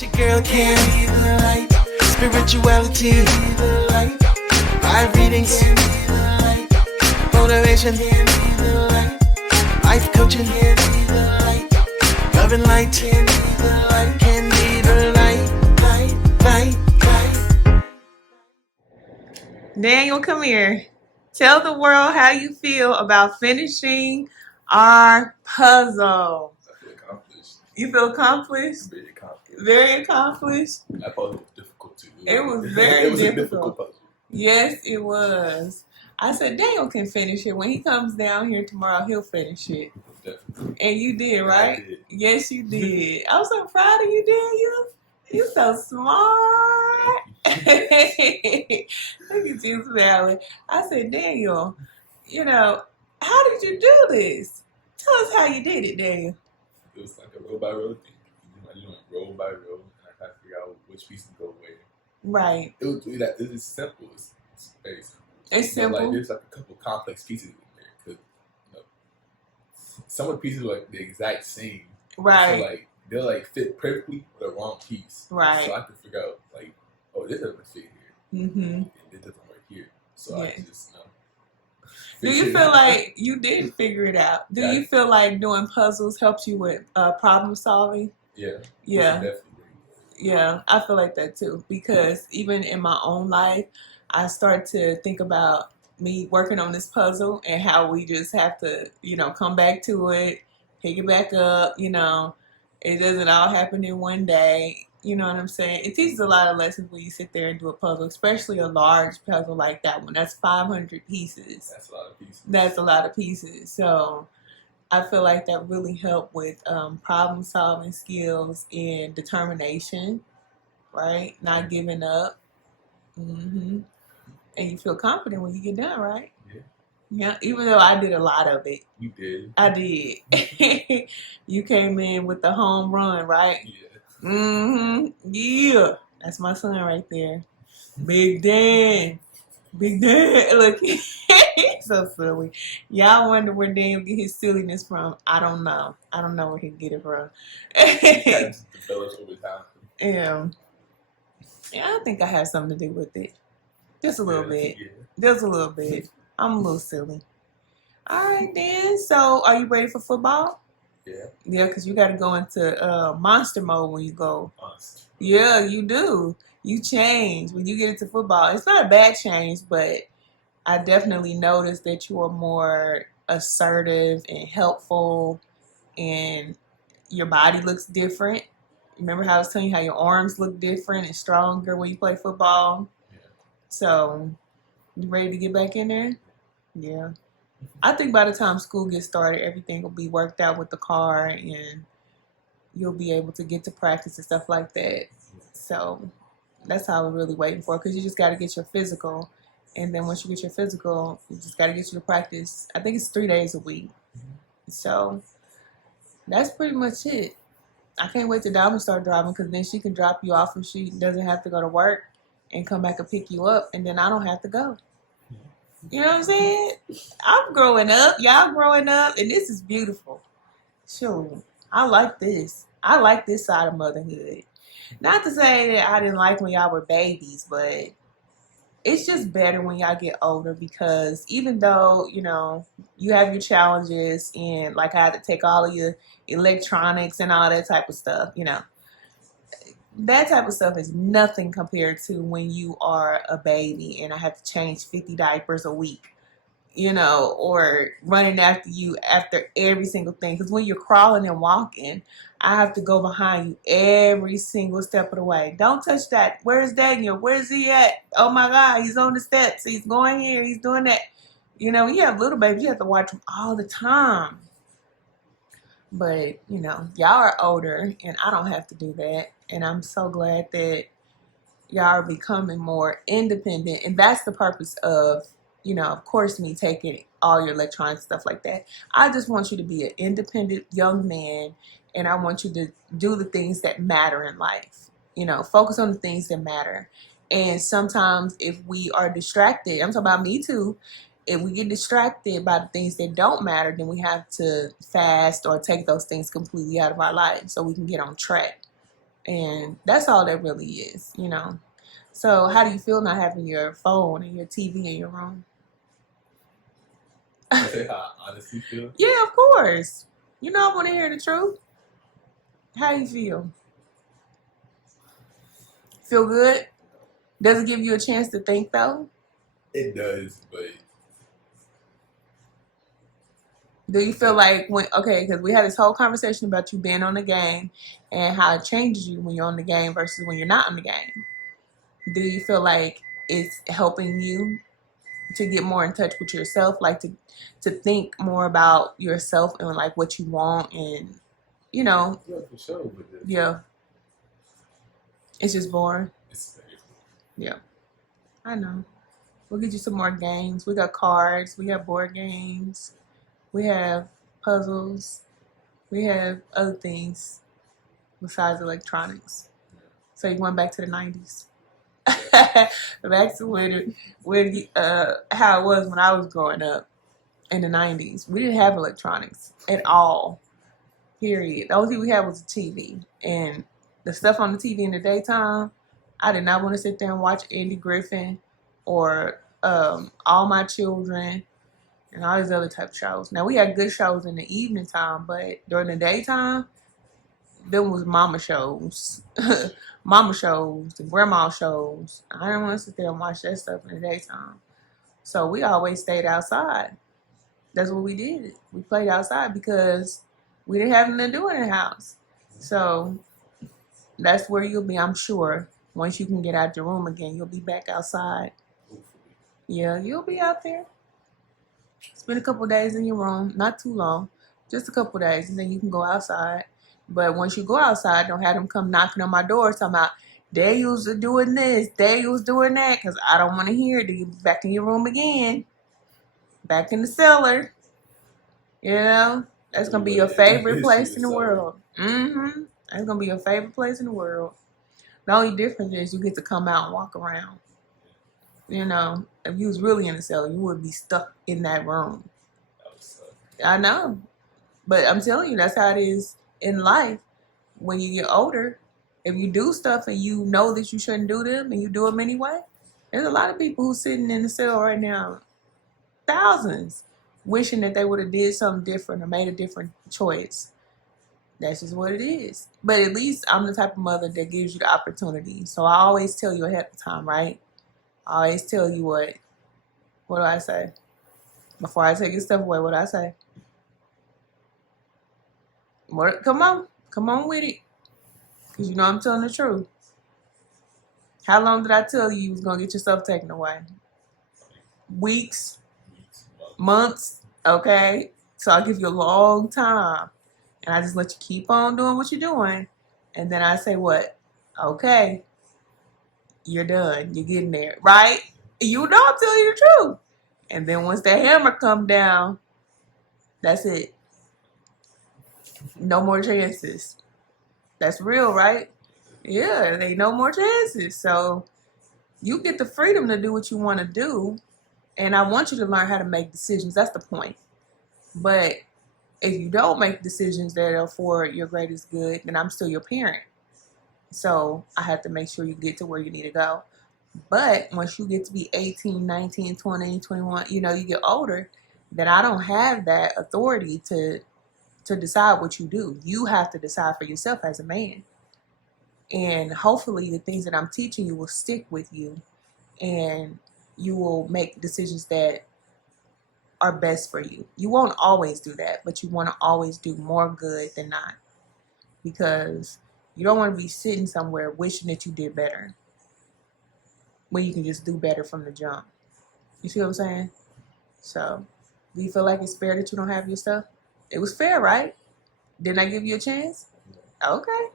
It's your girl Candy the Light. Spirituality the Light. Live readings, motivation, life coaching, love and light, Candy the Light. Daniel, come here. Tell the world how you feel about finishing our puzzle. I feel accomplished. You feel accomplished? Very accomplished. Very accomplished? That puzzle was difficult too. It was very it was difficult. a difficult puzzle. Yes, it was. I said Daniel can finish it. When he comes down here tomorrow, he'll finish it. Definitely. And you did, right? I did. Yes, you did. I'm so proud of you, Daniel. You so smart. Look at you smiling. I said, Daniel, how did you do this? Tell us how you did it, Daniel. It was like a row by row thing. You went row by row, and I had to figure out which pieces go where. Right. It was simple. It's very simple. It's simple. Like, there's like a couple complex pieces in there because some of the pieces are like the exact same. Right. So like they'll like fit perfectly with the wrong piece. Right. So I could figure out like, oh, this doesn't fit here. Mm-hmm. And it doesn't work here. So Yeah. I can just Do you feel like you did figure it out? Do you feel like doing puzzles helps you with problem solving? Yeah. Yeah. Definitely. Yeah, I feel like that too. Because even in my own life, I start to think about me working on this puzzle and how we just have to, come back to it, pick it back up. It doesn't all happen in one day. You know what I'm saying? It teaches a lot of lessons when you sit there and do a puzzle, especially a large puzzle like that one. That's 500 pieces. That's a lot of pieces. That's a lot of pieces. So I feel like that really helped with problem solving skills and determination, right? Not giving up. Mm-hmm. And you feel confident when you get done, right? Yeah. Yeah, even though I did a lot of it. You did. I did. You came in with the home run, right? Yeah. Mm-hmm. Yeah. That's my son right there. Big Dan. Big Dan. Look, he's so silly. Y'all wonder where Dan get his silliness from. I don't know. I don't know where he get it from. Kind of develops over time. Yeah, I think I have something to do with it. Just a little bit. Yeah. Just a little bit. I'm a little silly. All right, Dan. So, are you ready for football? Yeah. Yeah, because you got to go into monster mode when you go. Monster. Yeah, you do. You change when you get into football. It's not a bad change, but I definitely noticed that you are more assertive and helpful, and your body looks different. Remember how I was telling you how your arms look different and stronger when you play football? Yeah. So, you ready to get back in there? Yeah. I think by the time school gets started, everything will be worked out with the car and you'll be able to get to practice and stuff like that. So that's how we're really waiting for, because you just got to get your physical. And then once you get your physical, you just got to get you to practice. I think it's 3 days a week. So that's pretty much it. I can't wait till Dalvin start driving, because then she can drop you off and she doesn't have to go to work and come back and pick you up. And then I don't have to go. You know what I'm saying? I'm growing up. Y'all growing up. And this is beautiful. Sure. I like this. I like this side of motherhood. Not to say that I didn't like when y'all were babies, but it's just better when y'all get older, because even though, you have your challenges and like I had to take all of your electronics and all that type of stuff, that type of stuff is nothing compared to when you are a baby and I have to change 50 diapers a week, or running after you after every single thing. Because when you're crawling and walking, I have to go behind you every single step of the way. Don't touch that. Where's Daniel? Where's he at? Oh my God, he's on the steps. He's going here. He's doing that. You have little babies. You have to watch them all the time. But, y'all are older and I don't have to do that. And I'm so glad that y'all are becoming more independent. And that's the purpose of, of course, me taking all your electronic stuff like that. I just want you to be an independent young man. And I want you to do the things that matter in life. Focus on the things that matter. And sometimes if we are distracted, I'm talking about me too. If we get distracted by the things that don't matter, then we have to fast or take those things completely out of our life so we can get on track. And that's all that really is, you know. So how do you feel not having your phone and your TV in your room? I say how I honestly feel. Yeah, of course. You know I want to hear the truth. How you feel? Feel good? Does it give you a chance to think though? It does, but Do you feel like when because we had this whole conversation about you being on the game and how it changes you when you're on the game versus when you're not on the game. Do you feel like it's helping you to get more in touch with yourself, like to think more about yourself and like what you want and you know, yeah, for sure. But yeah. It's just boring. it's very cool. Yeah. I know. We'll get you some more games. We got cards, we got board games, we have puzzles, we have other things besides electronics. So you went back to the 90s. Back to how it was when I was growing up in the 90s. We didn't have electronics at all. Period. The only thing we had was a TV. And the stuff on the TV in the daytime, I did not want to sit there and watch Andy Griffin or All My Children and all these other type of shows. Now we had good shows in the evening time, but during the daytime, them was mama shows. Mama shows and grandma shows. I didn't want to sit there and watch that stuff in the daytime. So we always stayed outside. That's what we did. We played outside because we didn't have nothing to do in the house. So that's where you'll be, I'm sure. Once you can get out your room again, you'll be back outside. Hopefully. Yeah, you'll be out there. Spend a couple days in your room. Not too long. Just a couple days. And then you can go outside. But once you go outside, don't have them come knocking on my door talking about, they used to doing this, they was doing that, because I don't want to hear it. You back in your room again. Back in the cellar. You know? That's going to be your favorite place in the world. Mm-hmm. That's going to be your favorite place in the world. The only difference is you get to come out and walk around. You know, if you was really in the cellar, you would be stuck in that room. That would suck. I know. But I'm telling you, that's how it is in life. When you get older, if you do stuff and you know that you shouldn't do them and you do them anyway, there's a lot of people who's sitting in the cell right now, thousands, wishing that they would have did something different or made a different choice. That's just what it is. But at least I'm the type of mother that gives you the opportunity. So I always tell you ahead of time, right? I always tell you what do I say? Before I take your stuff away, what do I say? What? Come on with it. Because you know I'm telling the truth. How long did I tell you was going to get your stuff taken away? Weeks? Months? Okay? So I'll give you a long time. And I just let you keep on doing what you're doing. And then I say what? Okay. You're done. You're getting there. Right? You know I'm telling you the truth. And then once that hammer come down, that's it. No more chances. That's real, right? Yeah, there ain't no more chances. So you get the freedom to do what you want to do. And I want you to learn how to make decisions. That's the point. But if you don't make decisions that are for your greatest good, then I'm still your parent. So I have to make sure you get to where you need to go. But once you get to be 18, 19, 20, 21, you know, you get older, then I don't have that authority to decide what you do. You have to decide for yourself as a man. And hopefully the things that I'm teaching you will stick with you and you will make decisions that are best for you. You won't always do that, but you want to always do more good than not. Because you don't want to be sitting somewhere wishing that you did better when you can just do better from the jump. You see what I'm saying? So, do you feel like it's fair that you don't have your stuff? It was fair, right? Didn't I give you a chance? Okay.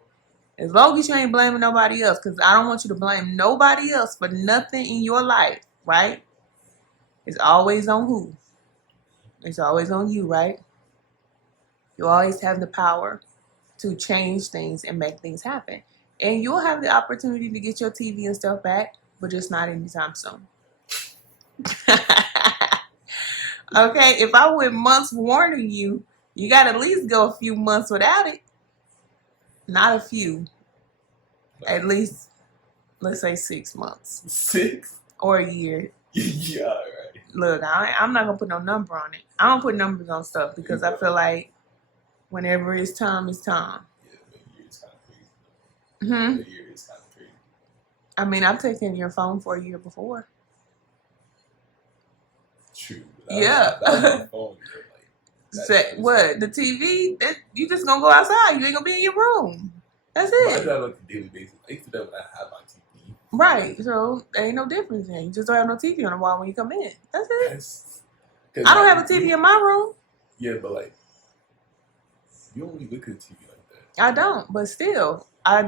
As long as you ain't blaming nobody else, because I don't want you to blame nobody else for nothing in your life, right? It's always on who? It's always on you, right? You always have the power to change things and make things happen. And you'll have the opportunity to get your TV and stuff back, but just not anytime soon. Okay, if I went months warning you, you got to at least go a few months without it. Not a few. At least, let's say 6 months 6? or a year. Yeah, right. Look, I'm not gonna put no number on it. I don't put numbers on stuff because I feel like whenever it's time, it's time. Yeah, but a year is kind of crazy. Hmm. A year is kind of crazy. I mean, I've taken your phone for a year before. True. Yeah. That was my phone. Say, what? The TV? That, you just gonna go outside. You ain't gonna be in your room. That's But I it. do that on a daily basis. I used to do that when I have my TV. Right. So there ain't no difference then. You just don't have no TV on the wall when you come in. That's it. Yes. I don't have a TV in my room. Yeah, but like, you don't really look at the TV like that. I don't. But still, I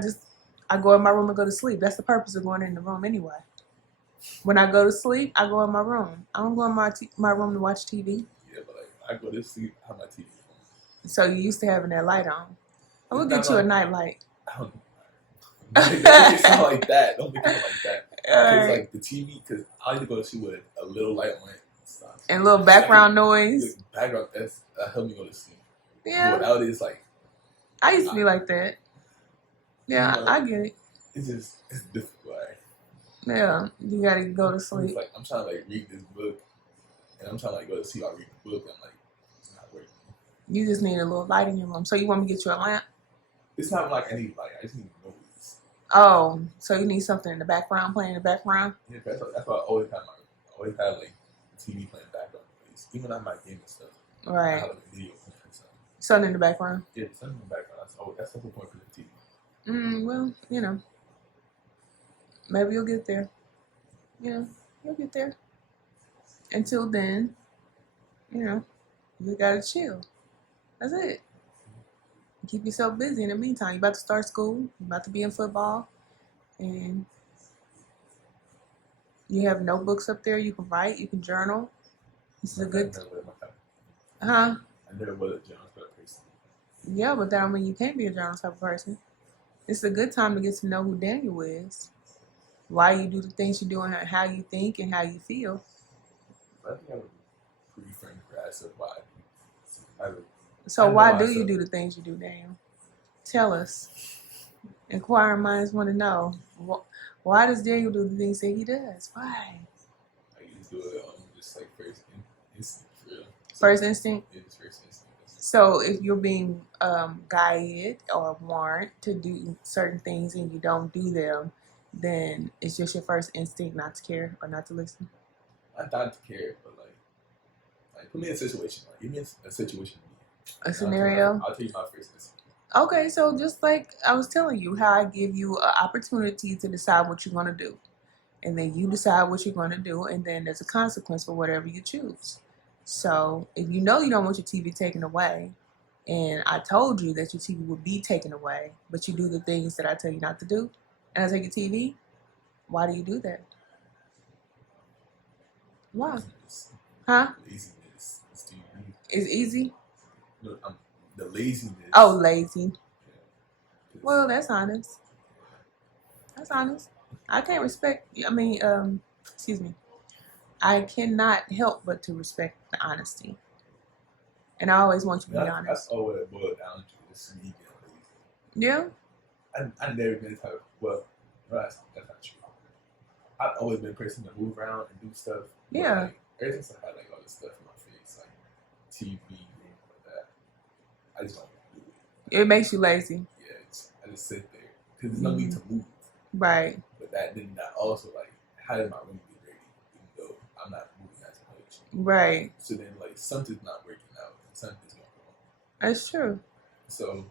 go in my room and go to sleep. That's the purpose of going in the room anyway. When I go to sleep, I go in my room. I don't go in my room to watch TV. Yeah, but like, I go to sleep, I have my TV on. So you used to having that light on. I will It's get not you a like- night light. I don't know. Don't make it sound like that. Don't make it sound like that. Because Alright. like the TV, because I like to go to sleep with a little light on it. And little background noise. The background, that helped me go to sleep. Yeah. But without it, it's like, I used to be like that. Yeah, You know, I get it. it's difficult. Right? Yeah, you gotta go to It's sleep. like, I'm trying to like read this book, and I'm trying to like go to sleep. I read the book, and I'm like, it's not working. You just need a little light in your room. So you want me to get you a lamp? It's not like I need light. I just need noise. Oh, so you need something in the background, playing in the background? Yeah, that's why I always have like TV playing background noise. Even on my game and stuff. I Right. have like a video playing. So. Something in the background. Yeah, something in the background. That's the whole point for the TV. Well, you know, maybe you'll get there. Yeah, you'll get there. Until then, you know, you gotta chill. That's it. Keep yourself busy in the meantime. You about to start school. You about to be in football. And you have notebooks up there. You can write. You can journal. This is a good... Huh? I never was a journal type of person. Yeah, but that don't mean you can't be a journal type of person. It's a good time to get to know who Daniel is. Why you do the things you do and how you think and how you feel. But I think I have a pretty firm grasp of why I do. So I know why do myself. you do the things you do, Daniel? Tell us. Inquiring minds want to know. Why does Daniel do the things that he does? Why? I used to do it just like first instinct, for real. First instinct? Yeah, just first instinct. So if you're being guided or warned to do certain things and you don't do them, then it's just your first instinct not to care or not to listen? I thought to care, but like put me in a situation. Like give me a situation. A scenario? I'll tell you my first instinct. Okay, so just like I was telling you, how I give you an opportunity to decide what you're going to do. And then you decide what you're going to do, and then there's a consequence for whatever you choose. So if you know you don't want your TV taken away, and I told you that your TV would be taken away, but you do the things that I tell you not to do, and I take your TV, why do you do that? Why? Laziness. Huh? Laziness. It's too easy. It's easy? No, the laziness. Oh, lazy. Yeah. Well, that's honest. That's honest. I can't respect, excuse me. I cannot help but to respect the honesty. And I always want you to be honest. That's all what it boiled down to. Is me being lazy. Yeah? I never been the type of, well, no, that's not true. I've always been a person to move around and do stuff. But, Yeah. like, ever since I had like all this stuff in my face, like TV, things like that, I just don't do it. It makes you lazy. Yeah, I just sit there because there's no need to move. Right. But that also like how did my room get dirty, even though I'm not moving as much. Right. So then like something's not working out, and something's going wrong. That's true. So.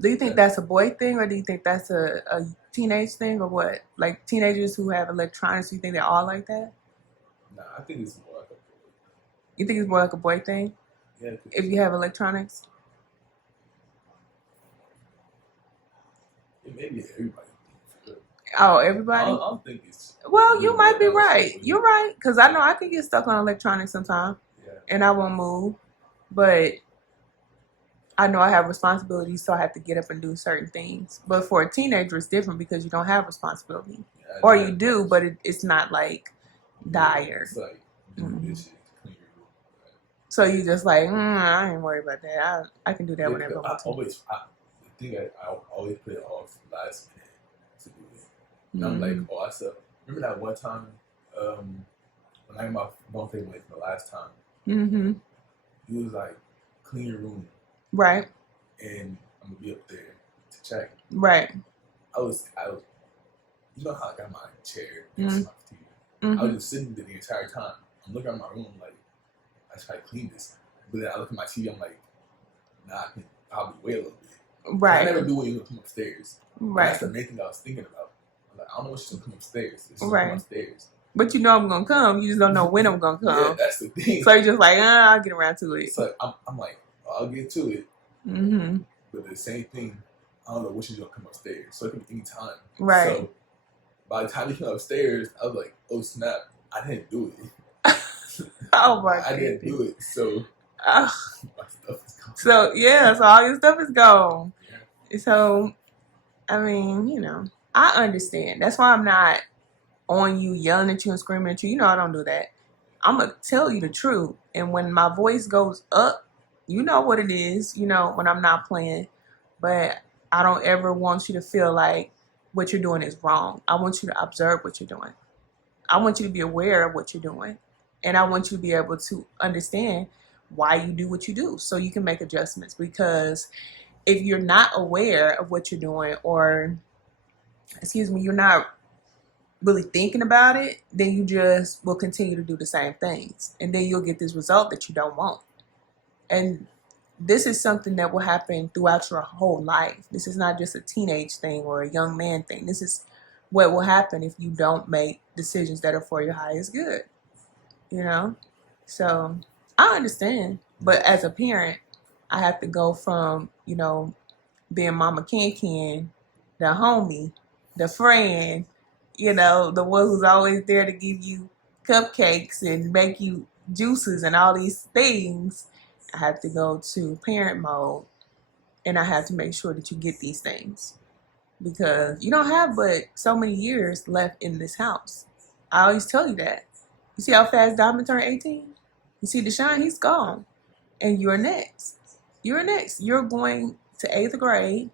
Do you think that's a boy thing, or do you think that's a teenage thing, or what? Like teenagers who have electronics, do you think they're all like that? Nah, I think it's more like a boy. You think it's more like a boy thing? Yeah. If you have electronics? It may be everybody. Oh, I everybody? don't think it's. Well, you might be That was right. weird. You're right. Because I know I can get stuck on electronics sometimes, Yeah. and I won't move. But I know I have responsibilities, so I have to get up and do certain things. But for a teenager, it's different because you don't have responsibility. Yeah, Or yeah. you do, but it's not like dire. It's like do Mhm. this shit, clean your room. Right? So you just like, I ain't worried about that. I can do that Yeah, whenever I want to. the think I always put it off last minute to do it. And I'm like, oh, I said, remember that one time when I got my phone taken away from the last time? Mm-hmm. He was like, clean your room. Right. And I'm going to be up there to check. Right. I was, you know how I got my chair Mm-hmm. next to my TV? I was just sitting there the entire time. I'm looking at my room like, I should probably clean this. But then I look at my TV, I'm like, nah, I can probably wait a little bit. Right. I never knew when you would come upstairs. Right. That's the main thing I was thinking about. I'm like, I don't know when she's gonna come upstairs. She's Right. come upstairs. But you know I'm gonna come. You just don't know when I'm gonna come. Yeah, that's the thing. So you're just like, I'll get around to it. So I'm like, I'll get to it. Mm-hmm. But the same thing, I don't know when she's gonna come upstairs. So it can be any time. Right. So by the time he came upstairs, I was like, oh snap, I didn't do it. Oh my I didn't do it. So my stuff is gone. So yeah, so all your stuff is gone. Yeah. So I mean, you know, I understand. That's why I'm not on you, yelling at you and screaming at you. You know I don't do that. I'm gonna tell you the truth. And when my voice goes up, you know what it is, you know, when I'm not playing. But I don't ever want you to feel like what you're doing is wrong. I want you to observe what you're doing. I want you to be aware of what you're doing. And I want you to be able to understand why you do what you do so you can make adjustments. Because if you're not aware of what you're doing, or, you're not really thinking about it, then you just will continue to do the same things. And then you'll get this result that you don't want. And this is something that will happen throughout your whole life. This is not just a teenage thing or a young man thing. This is what will happen if you don't make decisions that are for your highest good. You know? So I understand. But as a parent, I have to go from, you know, being Mama Ken, the homie, the friend, you know, the one who's always there to give you cupcakes and make you juices and all these things. I have to go to parent mode, and I have to make sure that you get these things, because you don't have but so many years left in this house. I always tell you that. You see how fast Diamond turned 18? You see Deshaun, he's gone. And you're next. You're next. You're going to 8th grade.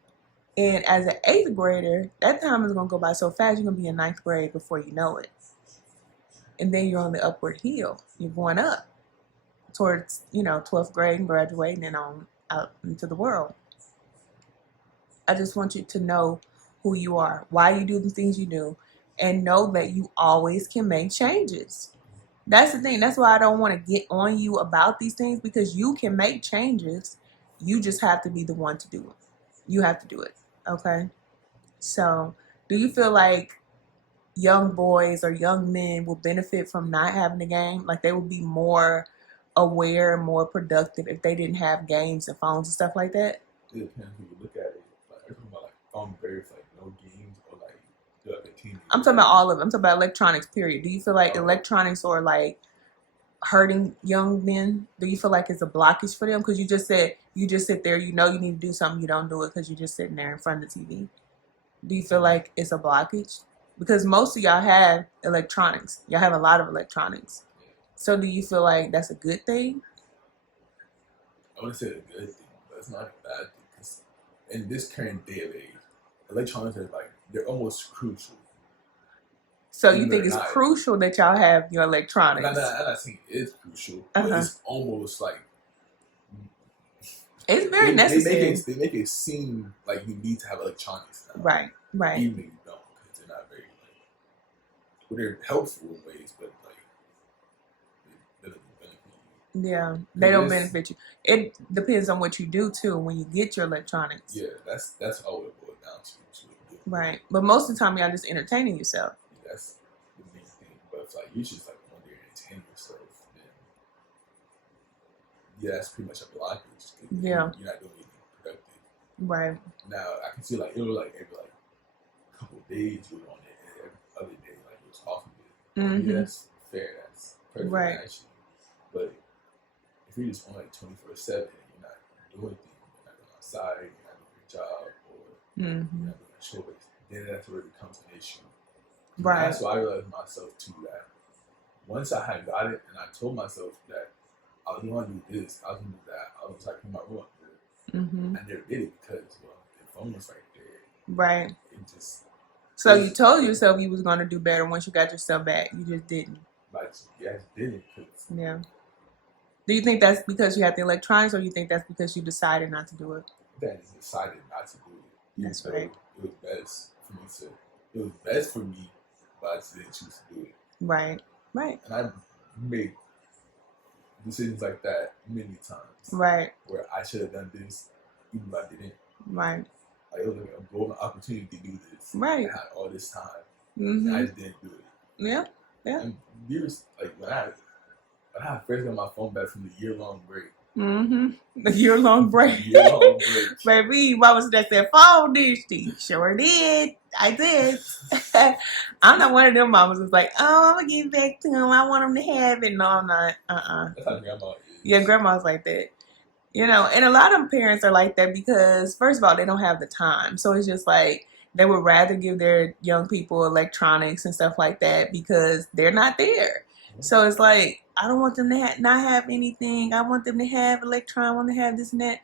And as an 8th grader, that time is going to go by so fast, you're going to be in 9th grade before you know it. And then you're on the upward hill. You're going up towards, you know, 12th grade and graduating and on out into the world. I just want you to know who you are, why you do the things you do, and know that you always can make changes. That's the thing. That's why I don't want to get on you about these things, because you can make changes. You just have to be the one to do it. You have to do it. Okay? So, do you feel like young boys or young men will benefit from not having a game? Like they will be more aware and more productive if they didn't have games and phones and stuff like that? It depends who you look at it. Like, I'm talking about like phone barriers, like no games, or like the team. I'm talking about all of it. I'm talking about electronics, period. Do you feel like electronics are like hurting young men? Do you feel like it's a blockage for them? Because you just sit there, you know you need to do something, you don't do it because you're just sitting there in front of the TV. Do you feel like it's a blockage? Because most of y'all have electronics. Y'all have a lot of electronics. So do you feel like that's a good thing? I wouldn't say it's a good thing, but it's not a bad thing. Because in this current day of age, electronics are like, they're almost crucial. So you think it's crucial that y'all have your electronics? I'm not saying it's crucial, but it's almost like, it's very necessary. They make it seem like you need to have electronics now. Right. Even if you don't, because they're not very, like, well, they're helpful in ways, but like, they don't benefit you. Yeah, they don't benefit you. It depends on what you do too when you get your electronics. Yeah, that's all it boils down to. Right, but most of the time y'all just entertaining yourself. Yeah, that's the main thing. But if like you just like when you're entertaining yourself, then yeah, that's pretty much a blockage. Yeah, you're not doing anything productive. Right. Now I can see like it was like every like couple of days you were on it, and every other day like it was off of it. Mm-hmm. Yeah, that's fair. That's perfect, right. Actually, but if you're just on like 24/7 and you're not doing things, you're not going outside, you're not doing your job, or you're not doing chores, then that's where it becomes an issue. Right. And that's why I realized myself too that once I had got it and I told myself that I was going to do this, I was going to do that, I was like in my room. I never did it because, well, phone was right there. Right. It just. So you told yourself you was going to do better once you got yourself back. You just didn't. I just didn't. Yeah. Do you think that's because you had the electronics, or you think that's because you decided not to do it? That is decided not to do it. That's right. It was best for me to. It was best for me, but I just didn't choose to do it. Right. Right. And I made decisions like that many times. Right. Where I should have done this, even if I didn't. Right. Like, it was like a golden opportunity to do this. Right. I had all this time. Mm-hmm. And I just didn't do it. Yeah. Yeah. And years, like when I first got my phone back from the year-long break. Mm-hmm. The year-long break. Year-long break. Baby, mama that said phone, did she? Sure did. I did. I'm not one of them mamas who's like, oh, I'm gonna give it back to him. I want him to have it. No, I'm not. That's how grandma is. Yeah, grandma's like that. You know, and a lot of parents are like that because, first of all, they don't have the time. So it's just like they would rather give their young people electronics and stuff like that because they're not there. Mm-hmm. So it's like, I don't want them to not have anything. I want them to have electronics. I want to have this and that.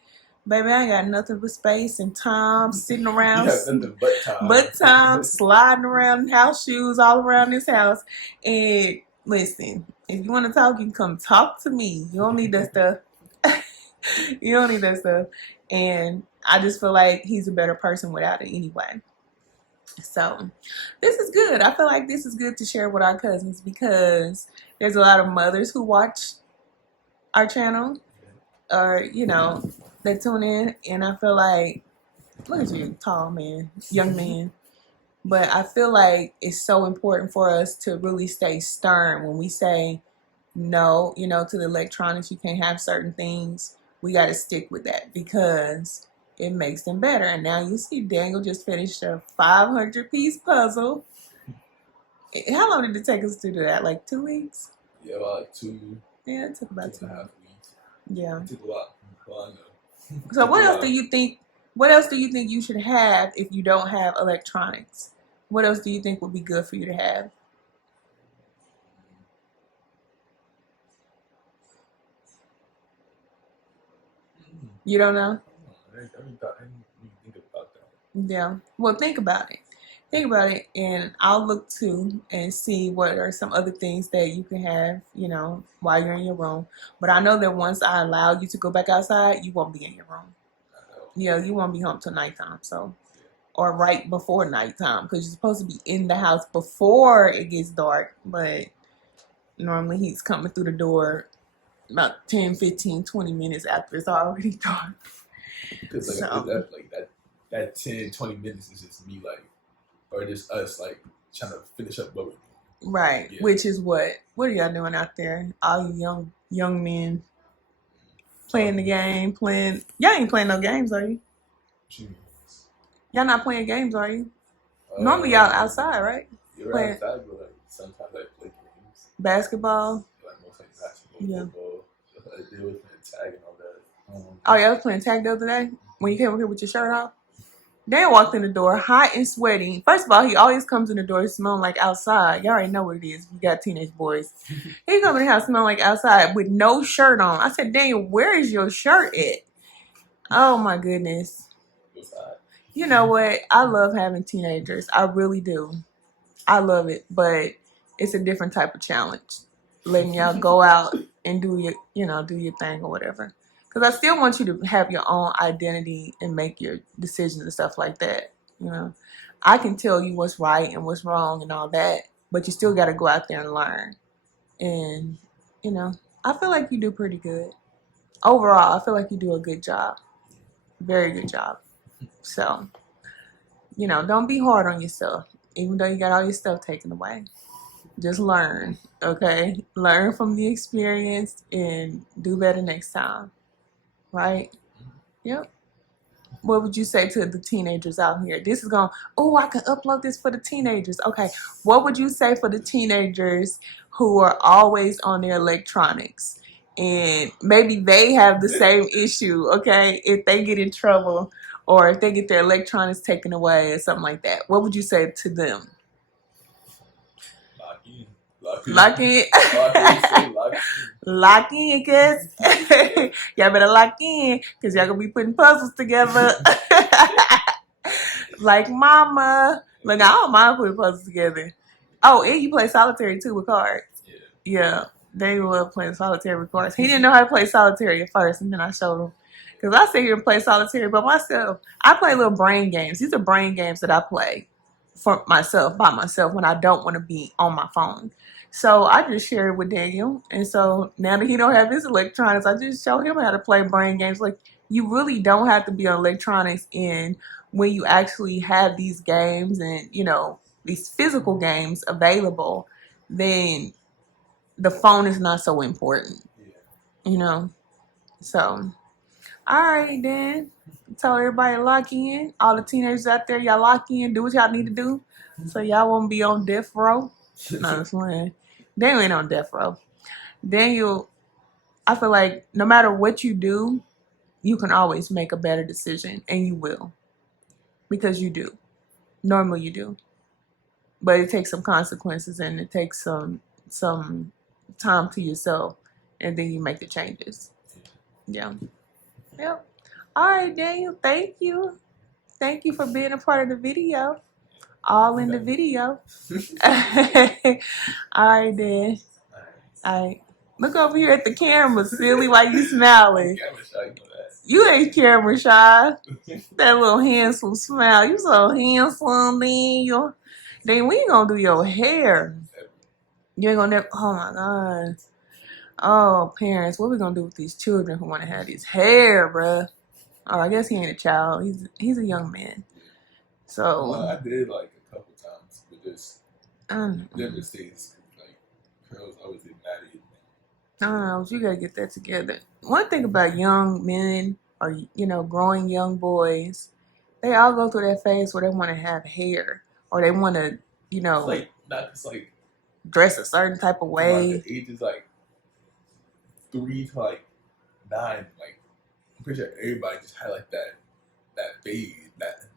Baby, I ain't got nothing but space and time sitting around. Nothing but time. But time, sliding around house shoes all around this house. And listen, if you want to talk, you can come talk to me. You don't need that stuff. You don't need that stuff. And I just feel like he's a better person without it anyway. So this is good. I feel like this is good to share with our cousins because there's a lot of mothers who watch our channel or, you know, they tune in. And I feel like, look at you, tall man, young man. But I feel like it's so important for us to really stay stern when we say no, you know, to the electronics. You can't have certain things. We got to stick with that because it makes them better. And now you see Daniel just finished a 500-piece puzzle. How long did it take us to do that? Like 2 weeks? Yeah, about like 2. Yeah, it took about 2.5 weeks. Yeah. It took a lot. Well, I know. So what else do you think? What else do you think you should have if you don't have electronics? What else do you think would be good for you to have? You don't know? I didn't think about that. Yeah. Well, think about it. Think about it, and I'll look too and see what are some other things that you can have, you know, while you're in your room. But I know that once I allow you to go back outside, you won't be in your room. Yeah, you won't be home till nighttime. So, or right before nighttime, because you're supposed to be in the house before it gets dark. But normally he's coming through the door about 10, 15, 20 minutes after it's already dark. Because that 10, 20 minutes is just me, like, or just us, like, trying to finish up what we're doing. Right. Yeah. Which is what are y'all doing out there? All you young men playing the game, y'all ain't playing no games, are you? Y'all not playing games, are you? Normally y'all outside, right? You're right outside, but like, sometimes I play games. Basketball? Like mostly basketball, football. They were playing tag and all that. Oh, y'all was playing tag the other day? When you came over here with your shirt off? Dan walked in the door hot and sweaty. First of all, he always comes in the door smelling like outside. Y'all already know what it is. You got teenage boys. He come in the house smelling like outside with no shirt on. I said, Daniel, where is your shirt at? Oh, my goodness. You know what? I love having teenagers. I really do. I love it. But it's a different type of challenge. Letting y'all go out and do your thing or whatever. Because I still want you to have your own identity and make your decisions and stuff like that. You know, I can tell you what's right and what's wrong and all that, but you still got to go out there and learn. And, you know, I feel like you do pretty good. Overall, I feel like you do a good job. Very good job. So, you know, don't be hard on yourself, even though you got all your stuff taken away. Just learn, okay? Learn from the experience and do better next time. Right? Yep. What would you say to the teenagers out here? This is going, oh, I can upload this for the teenagers. Okay. What would you say for the teenagers who are always on their electronics? And maybe they have the same issue, okay? If they get in trouble or if they get their electronics taken away or something like that. What would you say to them? Lock in. Lock in, cuz. Y'all better lock in, because y'all gonna be putting puzzles together. Like, mama. Look, I don't mind putting puzzles together. Oh, and you play solitary too with cards. Yeah. Yeah, they love playing solitary with cards. He didn't know how to play solitary at first, and then I showed him. Because I sit here and play solitary by myself. I play little brain games. These are brain games that I play for myself, by myself, when I don't want to be on my phone. So I just shared it with Daniel. And so now that he don't have his electronics, I just show him how to play brain games. Like, you really don't have to be on electronics. And when you actually have these games and, you know, these physical games available, then the phone is not so important, Yeah. you know? So, all right, then. Tell everybody to lock in. All the teenagers out there, y'all lock in. Do what y'all need to do so y'all won't be on death row. No, I'm playing. Daniel ain't on death row. Daniel, I feel like no matter what you do, you can always make a better decision, and you will. Because you do. Normally you do. But it takes some consequences, and it takes some time to yourself, and then you make the changes. Yeah. Yep. All right, Daniel. Thank you. Thank you for being a part of the video. All in the video. All right, then. All right. Look over here at the camera, silly. Why you smiling? Camera shy, you know that. You ain't camera shy. That little handsome smile. You so handsome, Daniel. Then we ain't gonna do your hair. You ain't gonna never. Oh my God. Oh, parents, what we gonna do with these children who want to have this hair, bruh? Oh, I guess he ain't a child. He's a young man. So Well, I did like a couple times, but just never stays. Like girls always get mad at you. I don't know. You gotta get that together. One thing about young men, or you know, growing young boys, they all go through that phase where they want to have hair, or they want to, you know, It's like not just like dress a certain type of way. the age is like 3 to like 9. Like I'm pretty sure everybody just had like that fade,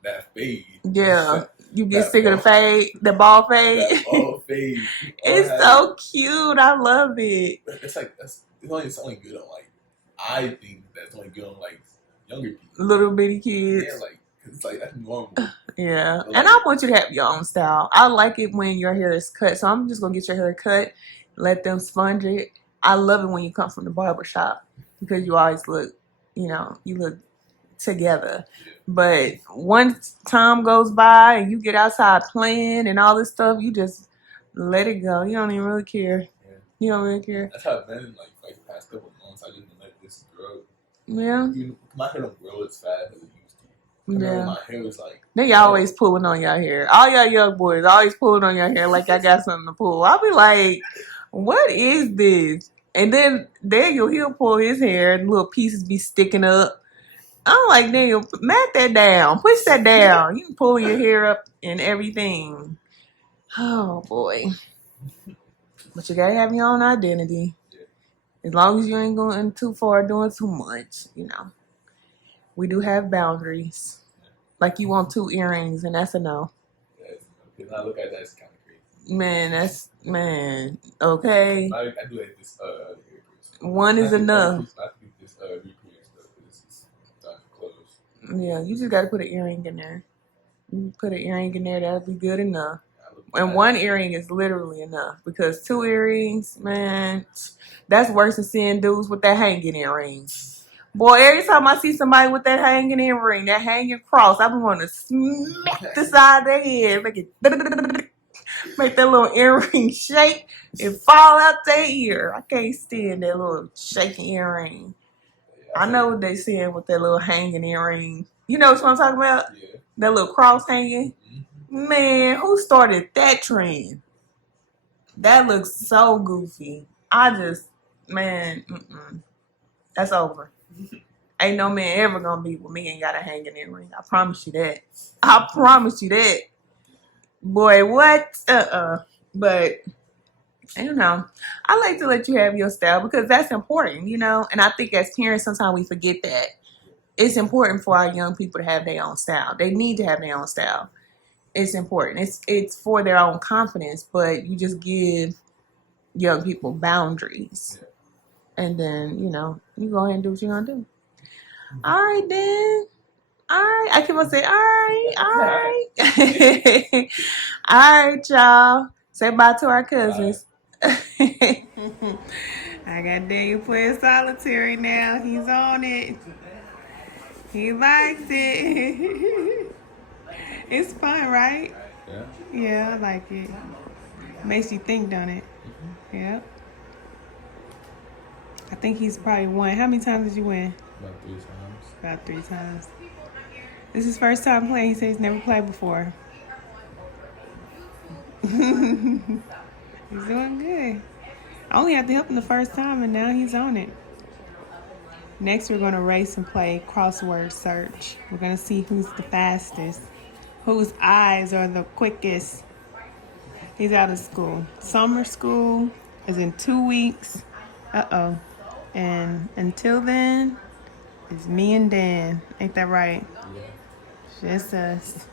that fade. Yeah, you get That sick of the ball- fade, the ball fade. That all fade. It's so cute. I love it. It's like it's only good on like I think that's only good on like younger people. Little bitty kids. Yeah, like 'cause it's like that's normal. Yeah, But, and I want you to have your own style. I like it when your hair is cut, so I'm just gonna get your hair cut, let them sponge it. I love it when you come from the barber shop because you always look, you know, you look together. Yeah. But once time goes by and you get outside playing and all this stuff, you just let it go. You don't even really care. Yeah. You don't really care. That's how I've been like the past couple of months. I just been letting this grow. Yeah. My hair don't grow as fast as it used to. Yeah. My hair was like. They always pulling on your hair. All y'all young boys always pulling on your hair like I got something to pull. I'll be like, what is this? And then Daniel, he'll pull his hair and little pieces be sticking up. I'm like, Daniel, mat that down. Push that down. You can pull your hair up and everything. Oh, boy. But you gotta have your own identity. As long as you ain't going too far doing too much, you know. We do have boundaries. Like you want 2 earrings, and that's a no. When I look at that, it's kind of crazy. Man, okay. I do like this One is enough. I do this repierce stuff. This is time to close. Yeah, you just gotta put an earring in there. You put an earring in there, that'll be good enough. And 1 earring is literally enough because 2 earrings, man, that's worse than seeing dudes with that hanging earring. Boy, every time I see somebody with that hanging earring, that hanging cross, I be wanting to smack the side of their head, make that little earring shake and fall out their ear. I can't stand that little shaking earring. I know what they saying with that little hanging earring. You know what I'm talking about? Yeah. That little cross hanging. Mm-hmm. Man, who started that trend? That looks so goofy. Man, that's over. Ain't no man ever gonna be with me and got a hanging earring. I promise you that. I promise you that. Boy, what? But, you know, I like to let you have your style because that's important, you know? And I think as parents, sometimes we forget that. It's important for our young people to have their own style. They need to have their own style. It's important. It's for their own confidence, but you just give young people boundaries. And then, you know, you go ahead and do what you're going to do. All right, then. Alright. I keep on saying, alright. Alright, y'all. Say bye to our cousins. I got Daniel playing solitary now. He's on it. He likes it. It's fun, right? Yeah. Yeah, I like it. Makes you think, don't it? Yep. I think he's probably won. How many times did you win? About 3 times. About 3 times. This is his first time playing. He said he's never played before. He's doing good. I only had to help him the first time, and now he's on it. Next, we're going to race and play crossword search. We're going to see who's the fastest, whose eyes are the quickest. He's out of school. Summer school is in 2 weeks. Uh-oh. And until then, it's me and Dan. Ain't that right? Yeah. Just us.